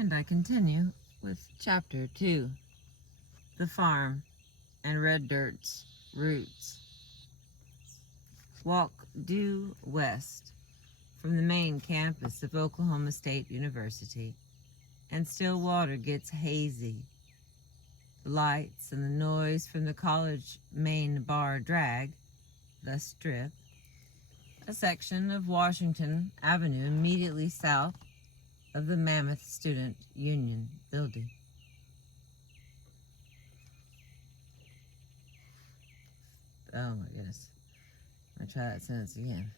And I continue with Chapter 2, The Farm and Red Dirt's Roots. Walk due west from the main campus of Oklahoma State University, and still water gets hazy. The lights and the noise from the college main bar drag, the Strip, a section of Washington Avenue immediately south of the Mammoth Student Union building. Oh my goodness. I'm gonna try that sentence again.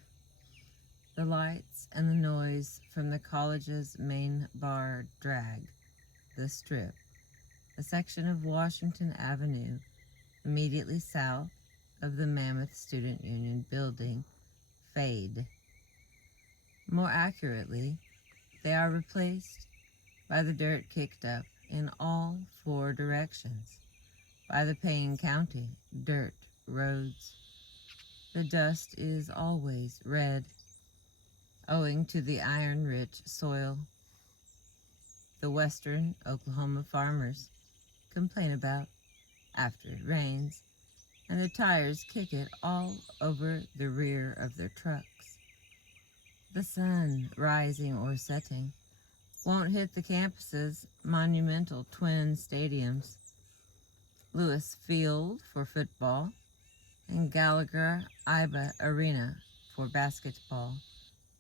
The lights and the noise from the college's main bar drag, the Strip, a section of Washington Avenue immediately south of the Mammoth Student Union building, fade. More accurately, they are replaced by the dirt kicked up in all four directions by the Payne County dirt roads. The dust is always red, owing to the iron-rich soil the western Oklahoma farmers complain about after it rains, and the tires kick it all over the rear of their trucks. The sun, rising or setting, won't hit the campus's monumental twin stadiums, Lewis Field for football and Gallagher-Iba Arena for basketball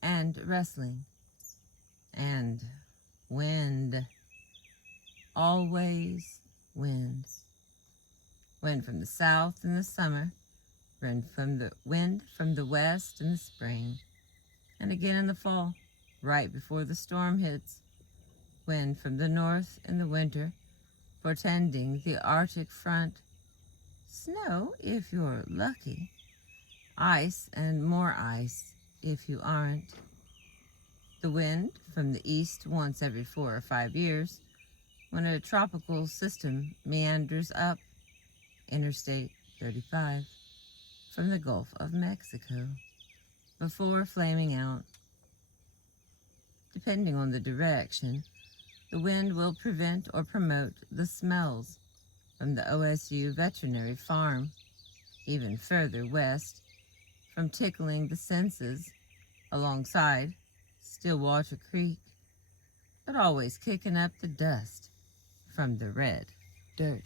and wrestling. And wind, always wind. Wind from the south in the summer, wind from the west in the spring, and again in the fall, right before the storm hits. Wind from the north in the winter, portending the Arctic front. Snow if you're lucky. Ice and more ice if you aren't. The wind from the east once every 4 or 5 years, when a tropical system meanders up Interstate 35 from the Gulf of Mexico, before flaming out. Depending on the direction, the wind will prevent or promote the smells from the OSU veterinary farm, even further west, from tickling the senses alongside Stillwater Creek, but always kicking up the dust from the red dirt.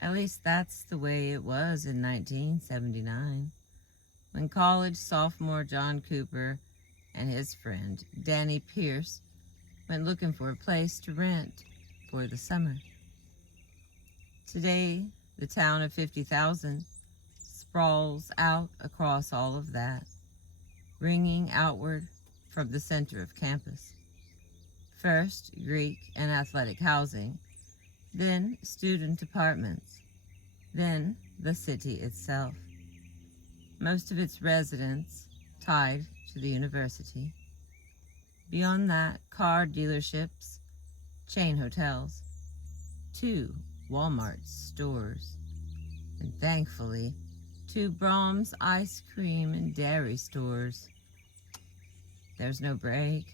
At least that's the way it was in 1979, when college sophomore John Cooper and his friend Danny Pierce went looking for a place to rent for the summer. Today, the town of 50,000 sprawls out across all of that, ringing outward from the center of campus. First, Greek and athletic housing, then student apartments, then the city itself. Most of its residents tied to the university. Beyond that, car dealerships, chain hotels, 2 Walmart stores, and thankfully, 2 Brahms ice cream and dairy stores. There's no break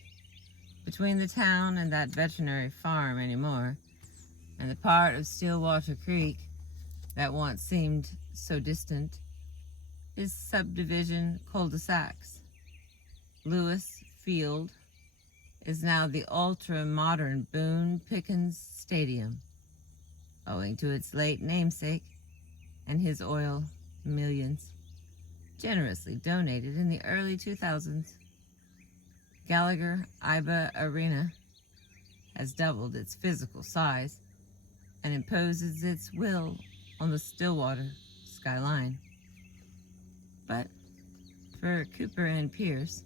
between the town and that veterinary farm anymore, and the part of Stillwater Creek that once seemed so distant is subdivision cul-de-sacs. Lewis Field is now the ultra-modern Boone Pickens Stadium, owing to its late namesake and his oil millions, generously donated in the early 2000s. Gallagher-Iba Arena has doubled its physical size and imposes its will on the Stillwater skyline. But for Cooper and Pierce,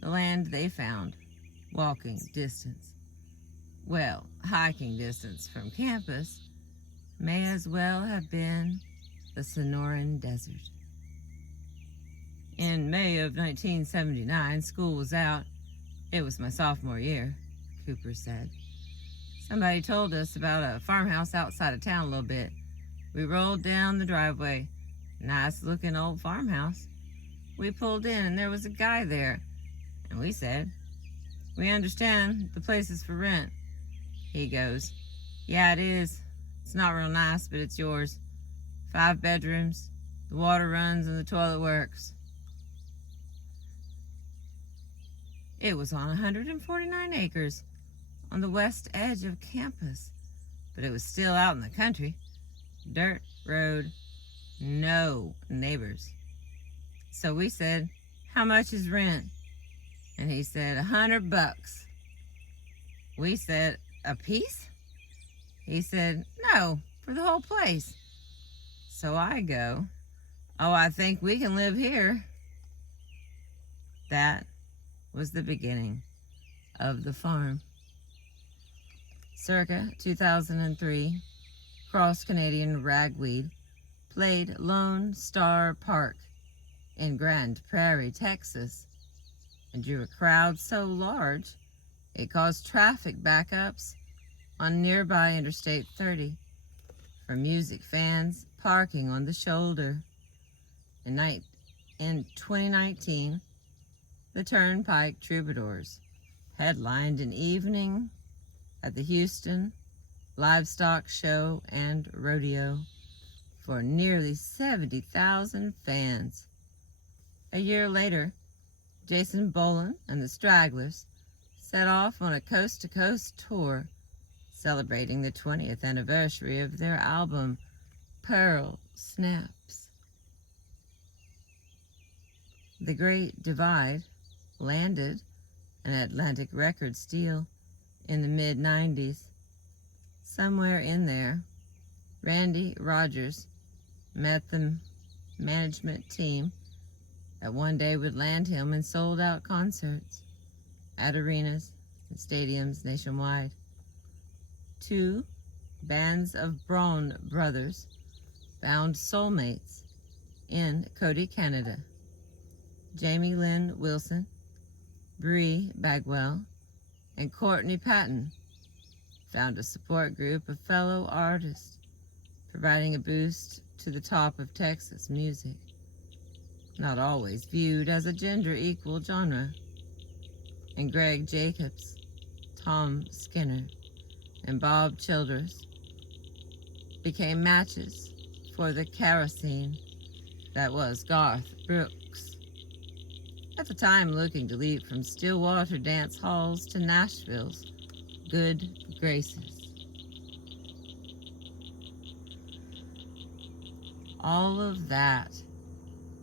the land they found, walking distance, well, hiking distance from campus, may as well have been the Sonoran Desert. In May of 1979, school was out. It was my sophomore year, Cooper said. Somebody told us about a farmhouse outside of town a little bit. We rolled down the driveway. Nice looking old farmhouse. we pulled in and there was a guy there. And we said, "We understand the place is for rent." He goes, "Yeah, it is. It's not real nice, but it's yours. 5 bedrooms, the water runs and the toilet works." It was on 149 acres on the west edge of campus, but it was still out in the country. Dirt road, no neighbors. So we said, "How much is rent?" And he said, $100. We said, "A piece?" He said, "No, for the whole place." So I go, "Oh, I think we can live here." That was the beginning of the farm. Circa 2003, Cross Canadian Ragweed played Lone Star Park in Grand Prairie, Texas, and drew a crowd so large it caused traffic backups on nearby Interstate 30 for music fans parking on the shoulder. In 2019, the Turnpike Troubadours headlined an evening at the Houston Livestock Show and Rodeo for nearly 70,000 fans. A year later, Jason Boland and the Stragglers set off on a coast-to-coast tour celebrating the 20th anniversary of their album, Pearl Snaps. The Great Divide landed an Atlantic Records deal in the mid-90s. Somewhere in there, Randy Rogers met the management team that one day would land him in sold-out concerts at arenas and stadiums nationwide. 2 bands of Braun brothers found soulmates in Cody, Canada. Jamie Lynn Wilson, Bree Bagwell, and Courtney Patton found a support group of fellow artists, providing a boost to the top of Texas music, not always viewed as a gender-equal genre. And Greg Jacobs, Tom Skinner, and Bob Childers became matches for the kerosene that was Garth Brooks. At the time looking to leap from Stillwater dance halls to Nashville's good graces. All of that,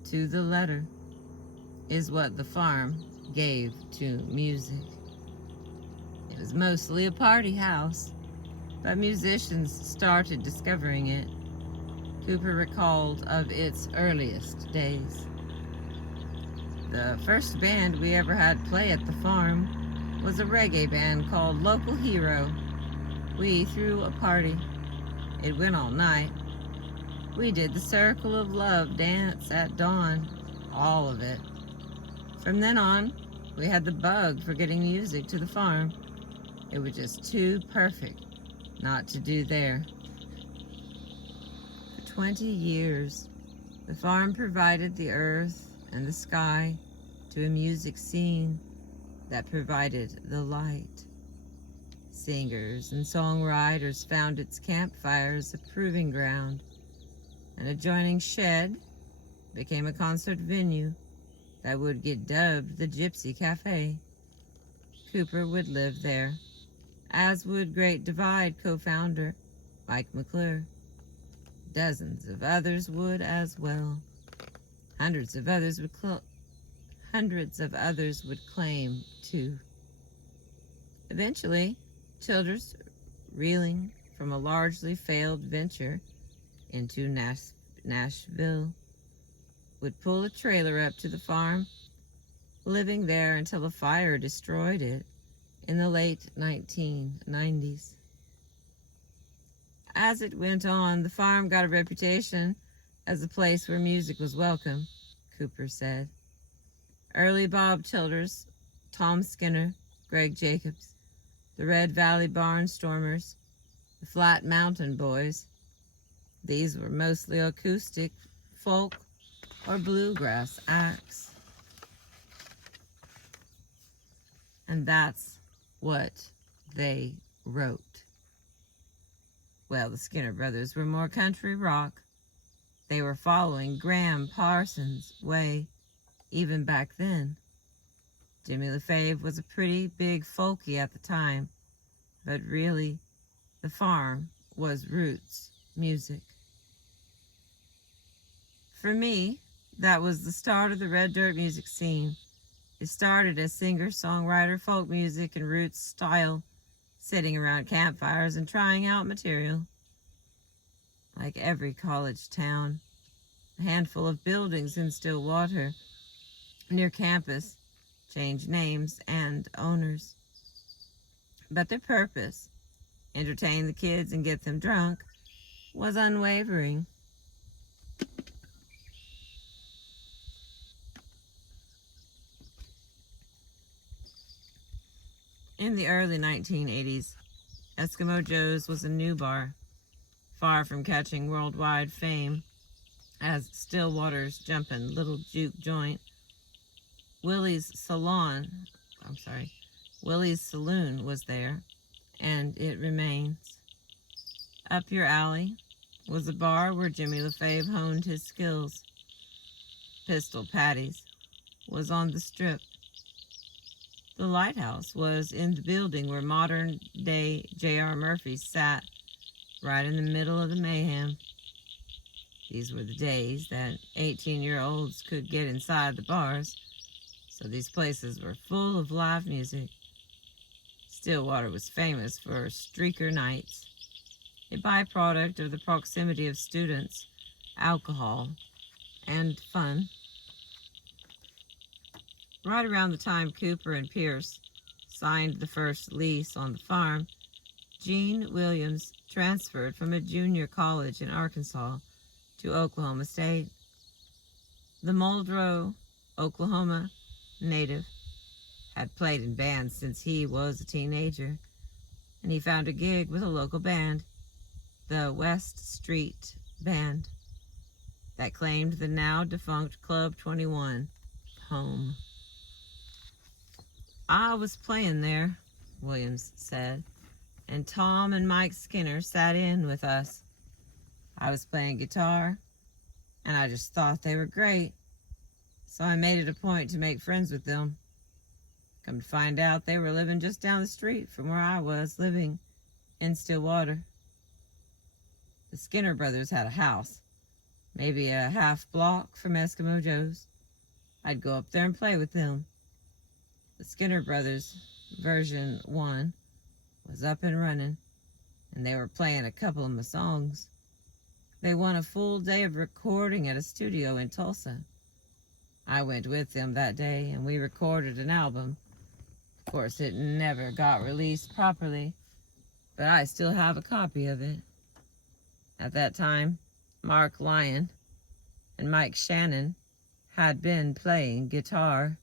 to the letter, is what the farm gave to music. It was mostly a party house, but musicians started discovering it. Cooper recalled of its earliest days. The first band we ever had play at the farm was a reggae band called Local Hero. We threw a party. It went all night. We did the Circle of Love dance at dawn, all of it. From then on, we had the bug for getting music to the farm. It was just too perfect not to do there. For 20 years, the farm provided the earth and the sky to a music scene that provided the light. Singers and songwriters found its campfires a proving ground. An adjoining shed became a concert venue that would get dubbed the Gypsy Cafe. Cooper would live there, as would Great Divide co-founder Mike McClure. Dozens of others would as well. Hundreds of others would claim too. Eventually, Childers, reeling from a largely failed venture into Nashville, would pull a trailer up to the farm, living there until a fire destroyed it in the late 1990s. As it went on, the farm got a reputation as a place where music was welcome, Cooper said. Early Bob Childers, Tom Skinner, Greg Jacobs, the Red Valley Barnstormers, the Flat Mountain Boys. These were mostly acoustic, folk, or bluegrass acts. And that's what they wrote. Well, the Skinner brothers were more country rock. They were following Graham Parsons' way even back then. Jimmy LaFave was a pretty big folkie at the time, but really, the farm was roots music. For me, that was the start of the red dirt music scene. It started as singer-songwriter folk music and roots style, sitting around campfires and trying out material. Like every college town, a handful of buildings in Stillwater near campus changed names and owners. But their purpose, entertain the kids and get them drunk, was unwavering. In the early 1980s, Eskimo Joe's was a new bar, far from catching worldwide fame as Stillwater's jumpin' little juke joint. Willie's Saloon was there, and it remains. Up your alley was a bar where Jimmy LaFave honed his skills. Pistol Patty's was on the strip. The Lighthouse was in the building where modern-day J.R. Murphy sat, right in the middle of the mayhem. These were the days that 18-year-olds could get inside the bars, so these places were full of live music. Stillwater was famous for streaker nights, a byproduct of the proximity of students, alcohol, and fun. Right around the time Cooper and Pierce signed the first lease on the farm, Gene Williams transferred from a junior college in Arkansas to Oklahoma State. The Muldrow, Oklahoma native had played in bands since he was a teenager, and he found a gig with a local band, the West Street Band, that claimed the now defunct Club 21 home. I was playing there, Williams said, and Tom and Mike Skinner sat in with us. I was playing guitar, and I just thought they were great, so I made it a point to make friends with them. Come to find out, they were living just down the street from where I was living in Stillwater. The Skinner brothers had a house, maybe a half block from Eskimo Joe's. I'd go up there and play with them. The Skinner brothers, version 1, was up and running, and they were playing a couple of my songs. They won a full day of recording at a studio in Tulsa. I went with them that day, and we recorded an album. Of course, it never got released properly, but I still have a copy of it. At that time, Mark Lyon and Mike Shannon had been playing guitar.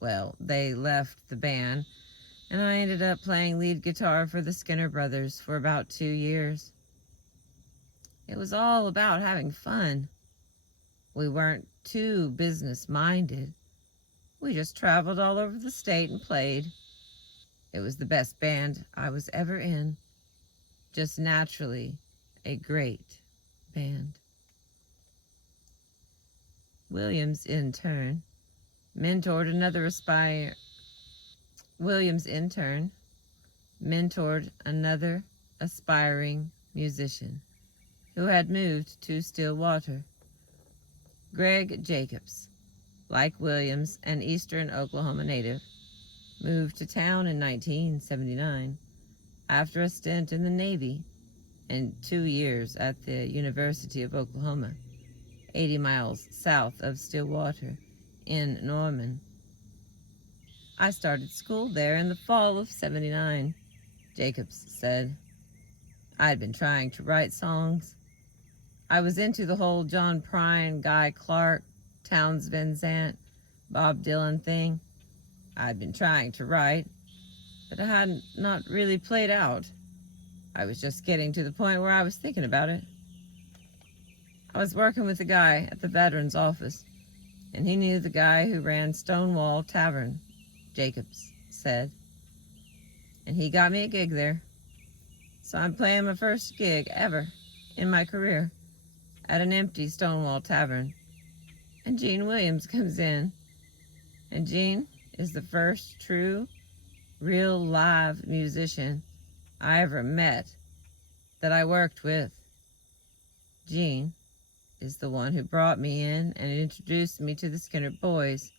Well, they left the band, and I ended up playing lead guitar for the Skinner brothers for about 2 years. It was all about having fun. We weren't too business-minded. We just traveled all over the state and played. It was the best band I was ever in. Just naturally a great band. Williams, in turn, mentored another aspiring musician who had moved to Stillwater. Greg Jacobs, like Williams, an eastern Oklahoma native, moved to town in 1979 after a stint in the Navy and 2 years at the University of Oklahoma, 80 miles south of Stillwater in Norman. I started school there in the fall of '79, Jacobs said. I'd been trying to write songs. I was into the whole John Prine, Guy Clark, Townes Van Zandt, Bob Dylan thing. I'd been trying to write, but I hadn't not really played out. I was just getting to the point where I was thinking about it. I was working with a guy at the veterans office, and he knew the guy who ran Stonewall Tavern, Jacobs said, and he got me a gig there. So I'm playing my first gig ever in my career at an empty Stonewall Tavern. And Gene Williams comes in. And Gene is the first true, real live musician I ever met that I worked with. Gene is the one who brought me in and introduced me to the Skinner Boys.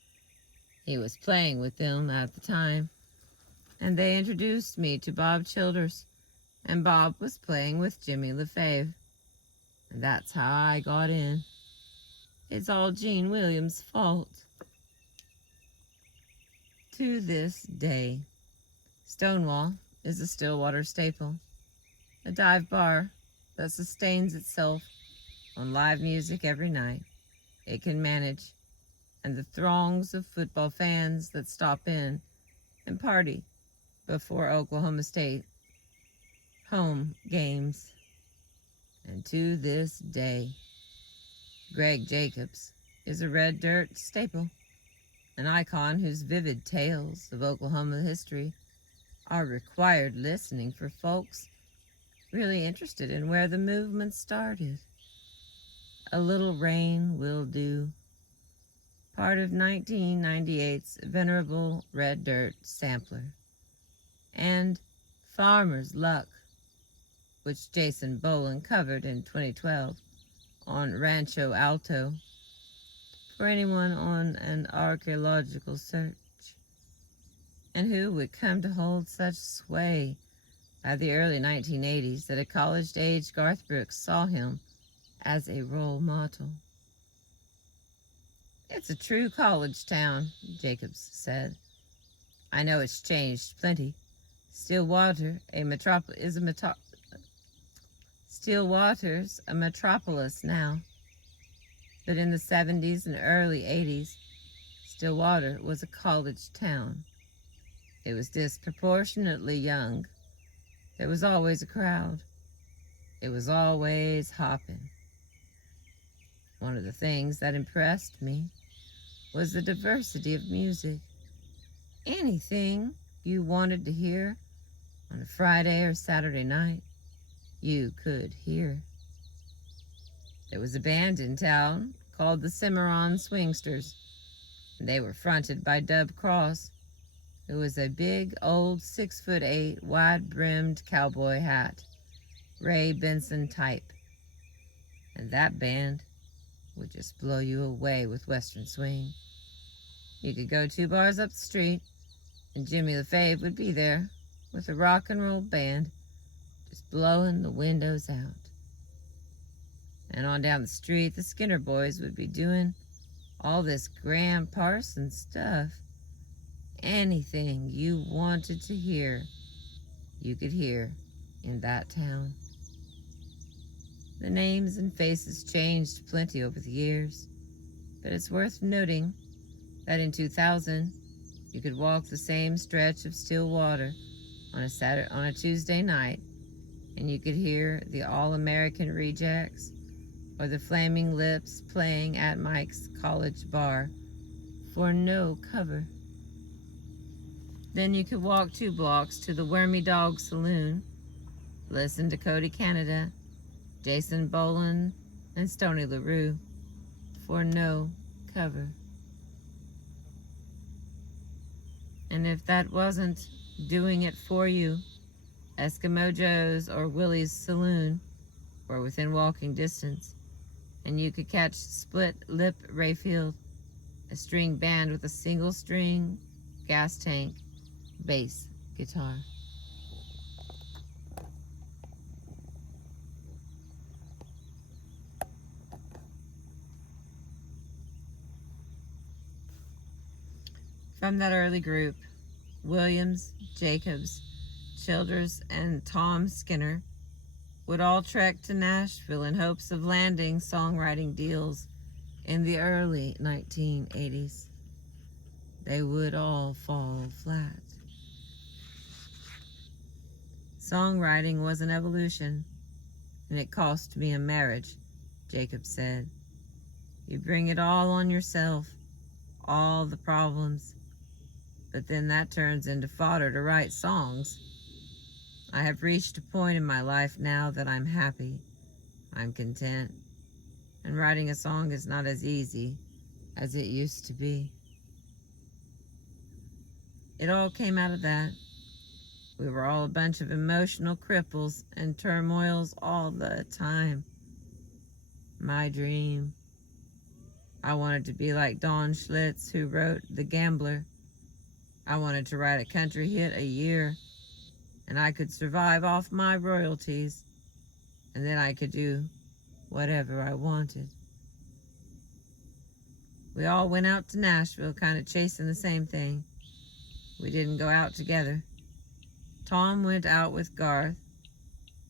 He was playing with them at the time, and they introduced me to Bob Childers, and Bob was playing with Jimmy LaFave. And that's how I got in. It's all Gene Williams' fault. To this day, Stonewall is a Stillwater staple, a dive bar that sustains itself on live music every night it can manage, and the throngs of football fans that stop in and party before Oklahoma State home games. And to this day, Greg Jacobs is a red dirt staple, an icon whose vivid tales of Oklahoma history are required listening for folks really interested in where the movement started. A Little Rain Will Do, part of 1998's venerable red dirt sampler, and Farmer's Luck, which Jason Boland covered in 2012 on Rancho Alto for anyone on an archaeological search, and who would come to hold such sway by the early 1980s that a college-age Garth Brooks saw him as a role model. It's a true college town, Jacobs said. I know it's changed plenty. Stillwater's a metropolis now. But in the 70s and early 80s, Stillwater was a college town. It was disproportionately young. There was always a crowd. It was always hopping. One of the things that impressed me was the diversity of music. Anything you wanted to hear on a Friday or Saturday night, you could hear. There was a band in town called the Cimarron Swingsters, and they were fronted by Dub Cross, who was a big old 6'8" wide-brimmed cowboy hat, Ray Benson type. And that band would just blow you away with Western swing. You could go 2 bars up the street, and Jimmy LaFave would be there with a rock and roll band, just blowing the windows out. And on down the street, the Skinner Boys would be doing all this Graham Parsons stuff. Anything you wanted to hear, you could hear in that town. The names and faces changed plenty over the years, but it's worth noting that in 2000, you could walk the same stretch of still water on a Tuesday night, and you could hear the All-American Rejects or the Flaming Lips playing at Mike's College Bar for no cover. Then you could walk 2 blocks to the Wormy Dog Saloon, listen to Cody Canada, Jason Boland, and Stoney LaRue for no cover. And if that wasn't doing it for you, Eskimo Joe's or Willie's Saloon were within walking distance, and you could catch Split Lip Rayfield, a string band with a single string, gas tank, bass guitar. From that early group, Williams, Jacobs, Childers, and Tom Skinner would all trek to Nashville in hopes of landing songwriting deals in the early 1980s. They would all fall flat. Songwriting was an evolution, and it cost me a marriage, Jacob said. You bring it all on yourself, all the problems, but then that turns into fodder to write songs. I have reached a point in my life now that I'm happy, I'm content, and writing a song is not as easy as it used to be. It all came out of that. We were all a bunch of emotional cripples and turmoils all the time. My dream. I wanted to be like Don Schlitz, who wrote The Gambler. I wanted to write a country hit a year, and I could survive off my royalties, and then I could do whatever I wanted. We all went out to Nashville kind of chasing the same thing. We didn't go out together. Tom went out with Garth,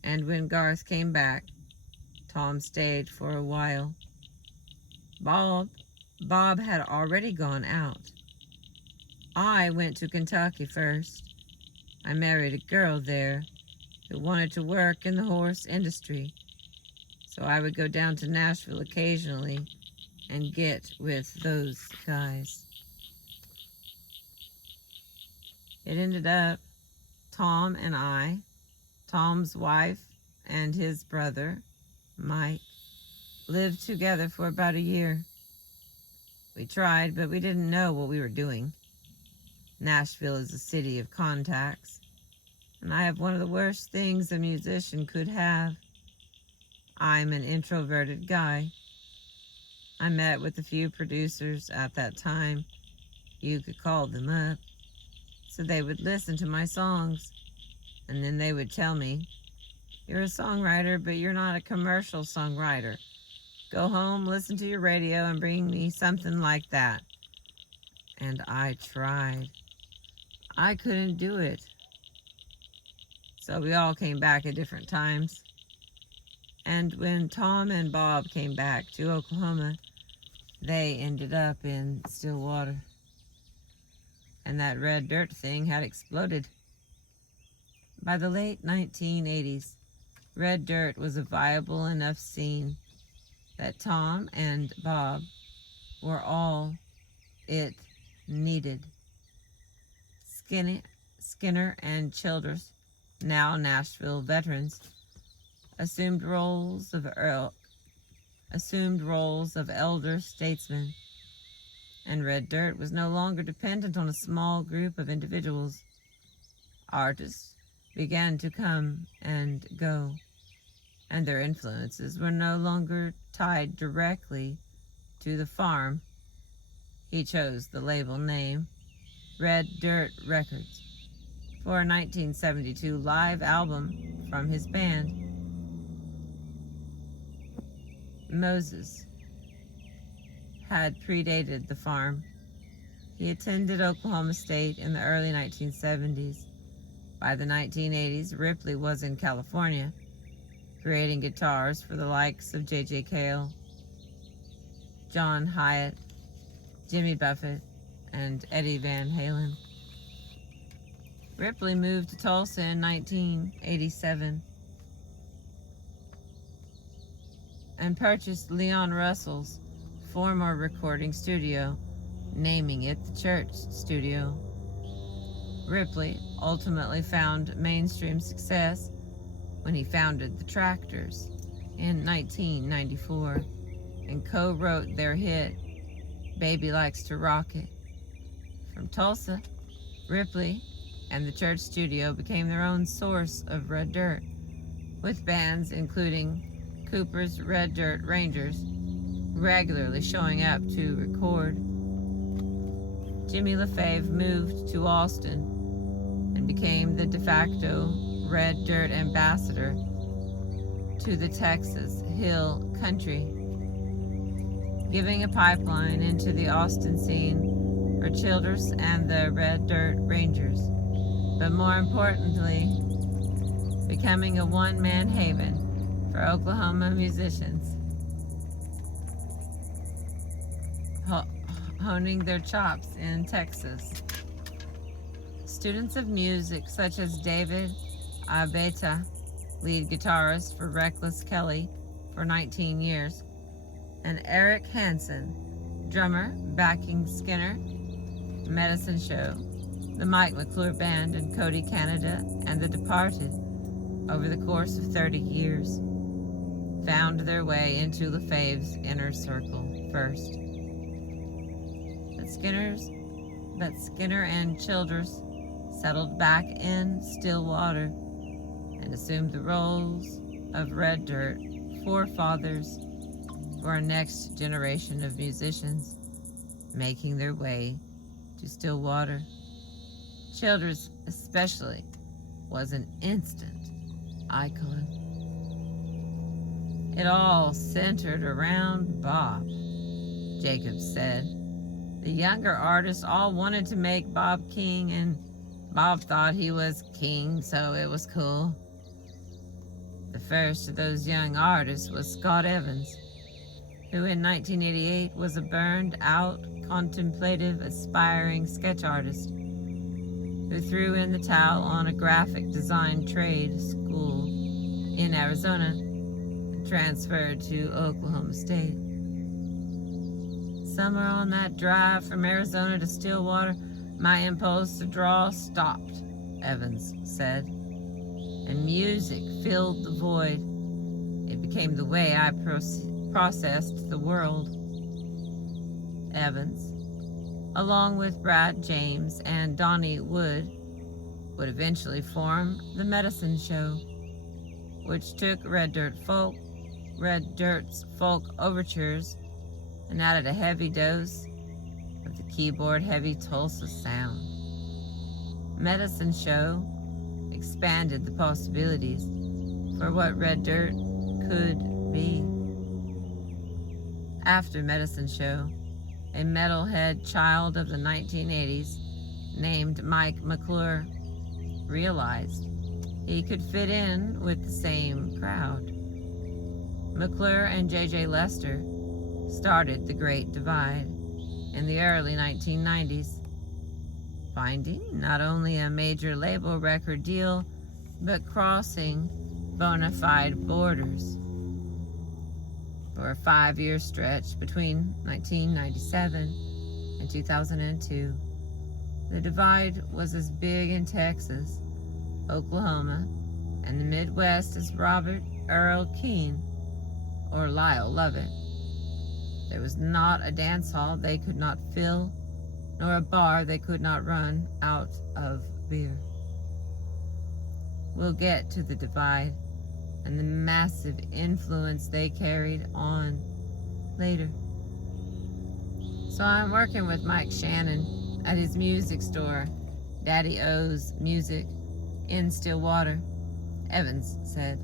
and when Garth came back, Tom stayed for a while. Bob had already gone out. I went to Kentucky first. I married a girl there who wanted to work in the horse industry, so I would go down to Nashville occasionally and get with those guys. It ended up Tom and I, Tom's wife and his brother, Mike, lived together for about a year. We tried, but we didn't know what we were doing. Nashville is a city of contacts, and I have one of the worst things a musician could have. I'm an introverted guy. I met with a few producers at that time. You could call them up. So they would listen to my songs, and then they would tell me, you're a songwriter, but you're not a commercial songwriter. Go home, listen to your radio, and bring me something like that. And I tried. I couldn't do it. So we all came back at different times. And when Tom and Bob came back to Oklahoma, they ended up in Stillwater. And that red dirt thing had exploded. By the late 1980s, red dirt was a viable enough scene that Tom and Bob were all it needed. Skinner and Childress, now Nashville veterans, assumed roles of elder statesmen, and red dirt was no longer dependent on a small group of individuals. Artists began to come and go, and their influences were no longer tied directly to the farm. He chose the label name Red Dirt Records for a 1972 live album from his band. Moses had predated the farm. He attended Oklahoma State in the early 1970s. By the 1980s, Ripley was in California, creating guitars for the likes of J.J. Cale, John Hyatt, Jimmy Buffett, and Eddie Van Halen. Ripley moved to Tulsa in 1987 and purchased Leon Russell's former recording studio, naming it the Church Studio. Ripley ultimately found mainstream success when he founded the Tractors in 1994 and co-wrote their hit, Baby Likes to Rock It. From Tulsa, Ripley and the Church Studio became their own source of red dirt, with bands including Cooper's Red Dirt Rangers regularly showing up to record. Jimmy LaFave moved to Austin and became the de facto red dirt ambassador to the Texas Hill Country, giving a pipeline into the Austin scene for Childress and the Red Dirt Rangers, but more importantly, becoming a one-man haven for Oklahoma musicians, honing their chops in Texas. Students of music such as David Abeta, lead guitarist for Reckless Kelly for 19 years, and Eric Hansen, drummer, backing Skinner, Medicine Show, the Mike McClure Band, and Cody Canada and The Departed, over the course of 30 years, found their way into LaFave's inner circle first. But Skinner and Childers settled back in Stillwater and assumed the roles of Red Dirt forefathers for a next generation of musicians making their way to Stillwater. Childers especially was an instant icon. It all centered around Bob, Jacobs said. The younger artists all wanted to make Bob king, and Bob thought he was king, so it was cool. The first of those young artists was Scott Evans, who in 1988 was a burned-out, contemplative, aspiring sketch artist who threw in the towel on a graphic design trade school in Arizona and transferred to Oklahoma State. Somewhere on that drive from Arizona to Stillwater, my impulse to draw stopped, Evans said, and music filled the void. It became the way I processed the world. Evans, along with Brad James and Donnie Wood, would eventually form the Medicine Show, which took Red Dirt's folk overtures and added a heavy dose of the keyboard-heavy Tulsa sound. Medicine Show expanded the possibilities for what Red Dirt could be. After Medicine Show, a metalhead child of the 1980s named Mike McClure realized he could fit in with the same crowd. McClure and J.J. Lester started the Great Divide in the early 1990s, finding not only a major label record deal, but crossing bona fide borders. For a 5-year stretch between 1997 and 2002, the Divide was as big in Texas, Oklahoma, and the Midwest as Robert Earl Keen or Lyle Lovett. There was not a dance hall they could not fill, nor a bar they could not run out of beer. We'll get to the Divide and the massive influence they carried on later. So I'm working with Mike Shannon at his music store, Daddy O's Music, in Stillwater, Evans said.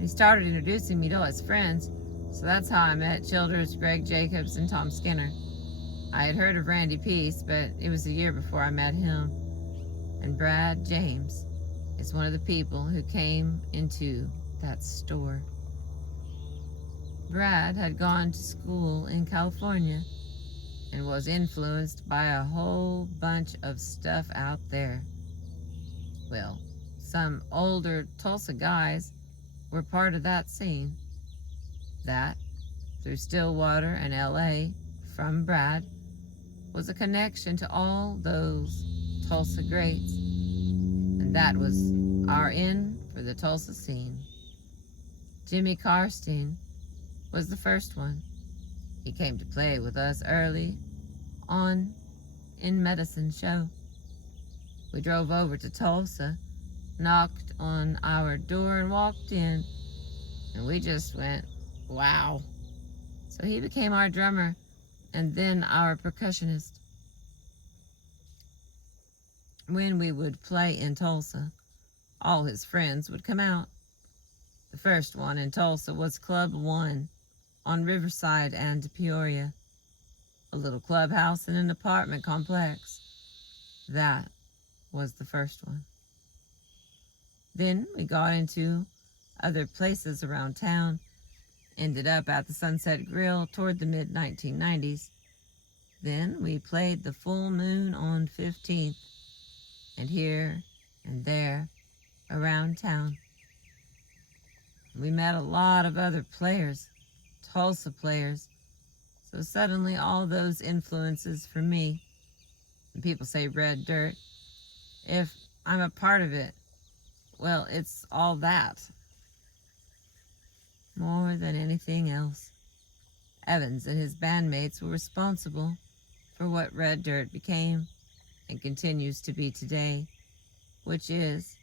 He started introducing me to all his friends, so that's how I met Childers, Greg Jacobs, and Tom Skinner. I had heard of Randy Peace, but it was a year before I met him. And Brad James is one of the people who came into that store. Brad had gone to school in California and was influenced by a whole bunch of stuff out there. Well, some older Tulsa guys were part of that scene. That, through Stillwater and LA, from Brad, was a connection to all those Tulsa greats. And that was our in for the Tulsa scene. Jimmy Karstein was the first one. He came to play with us early on in Medicine Show. We drove over to Tulsa, knocked on our door and walked in, and we just went, wow. So he became our drummer and then our percussionist. When we would play in Tulsa, all his friends would come out. The first one in Tulsa was Club 1 on Riverside and Peoria, a little clubhouse in an apartment complex. That was the first one. Then we got into other places around town, ended up at the Sunset Grill toward the mid-1990s. Then we played the Full Moon on 15th, and here and there around town. We met a lot of other players, Tulsa players. So suddenly all those influences for me, and people say red dirt, if I'm a part of it, well, it's all that. More than anything else. Evans and his bandmates were responsible for what red dirt became and continues to be today, which is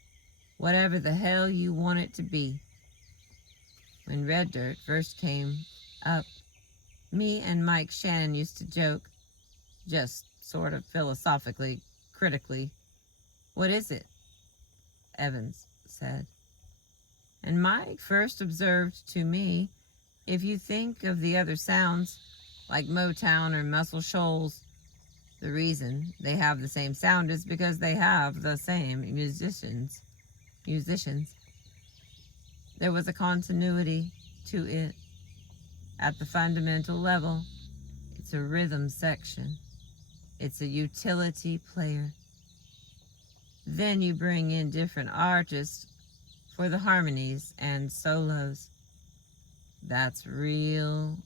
whatever the hell you want it to be. When red dirt first came up, me and Mike Shannon used to joke, just sort of philosophically, critically, "What is it?" Evans said. And Mike first observed to me, if you think of the other sounds, like Motown or Muscle Shoals, the reason they have the same sound is because they have the same musicians. There was a continuity to it. At the fundamental level, it's a rhythm section. It's a utility player. Then you bring in different artists for the harmonies and solos. That's a real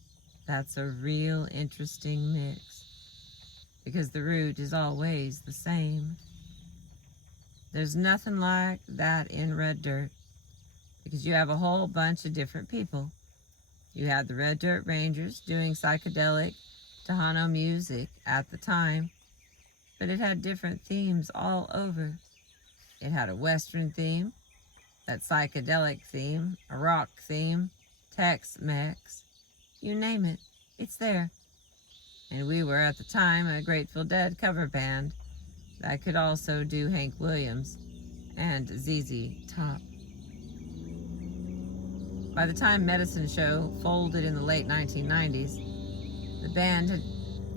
interesting mix, because the root is always the same. There's nothing like that in red dirt, because you have a whole bunch of different people. You had the Red Dirt Rangers doing psychedelic Tejano music at the time, but it had different themes all over. It had a Western theme, that psychedelic theme, a rock theme, Tex-Mex, you name it, it's there. And we were at the time a Grateful Dead cover band that could also do Hank Williams and ZZ Top. By the time Medicine Show folded in the late 1990s, the band had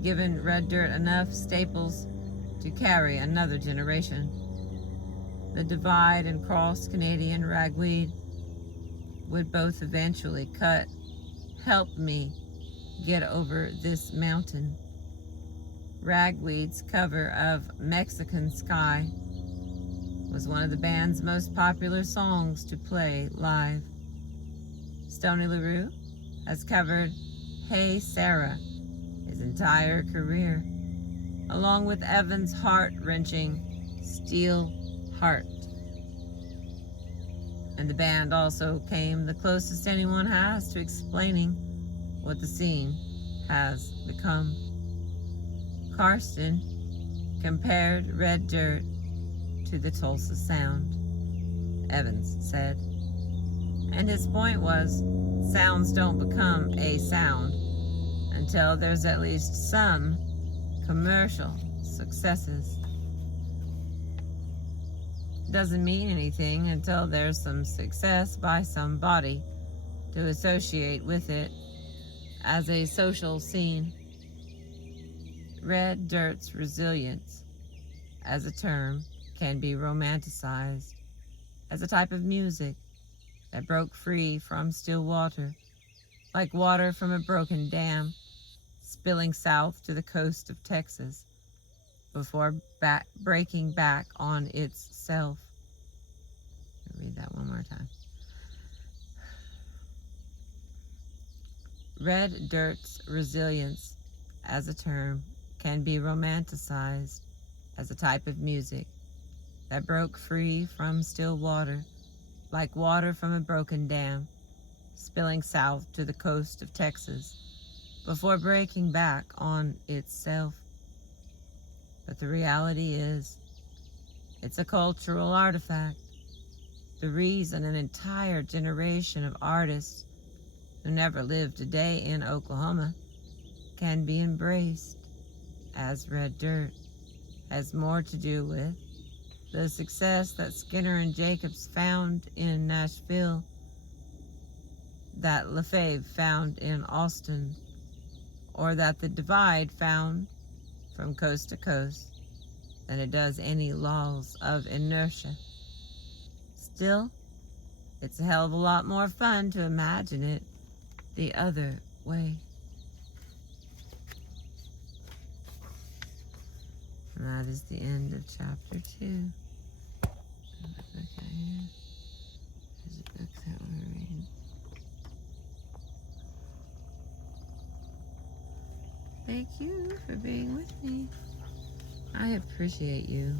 given red dirt enough staples to carry another generation. The Divide and Cross Canadian Ragweed would both eventually help me get over this mountain. Ragweed's cover of Mexican Sky was one of the band's most popular songs to play live. Stoney LaRue has covered Hey Sarah his entire career, along with Evans' heart-wrenching Steel Heart. And the band also came the closest anyone has to explaining what the scene has become. Karsten compared red dirt to the Tulsa Sound, Evans said. And his point was, sounds don't become a sound until there's at least some commercial successes. Doesn't mean anything until there's some success by somebody to associate with it as a social scene. Red dirt's resilience as a term can be romanticized as a type of music that broke free from still water, like water from a broken dam, spilling south to the coast of Texas before breaking back on itself. I'll read that one more time. Red dirt's resilience as a term can be romanticized as a type of music that broke free from still water, like water from a broken dam, spilling south to the coast of Texas before breaking back on itself. But the reality is, it's a cultural artifact. The reason an entire generation of artists who never lived a day in Oklahoma can be embraced as red dirt has more to do with the success that Skinner and Jacobs found in Nashville, that LaFave found in Austin, or that the Divide found from coast to coast, than it does any laws of inertia. Still, it's a hell of a lot more fun to imagine it the other way. And that is the end of chapter 2. Okay, here. There's a book that we're reading. Thank you for being with me. I appreciate you.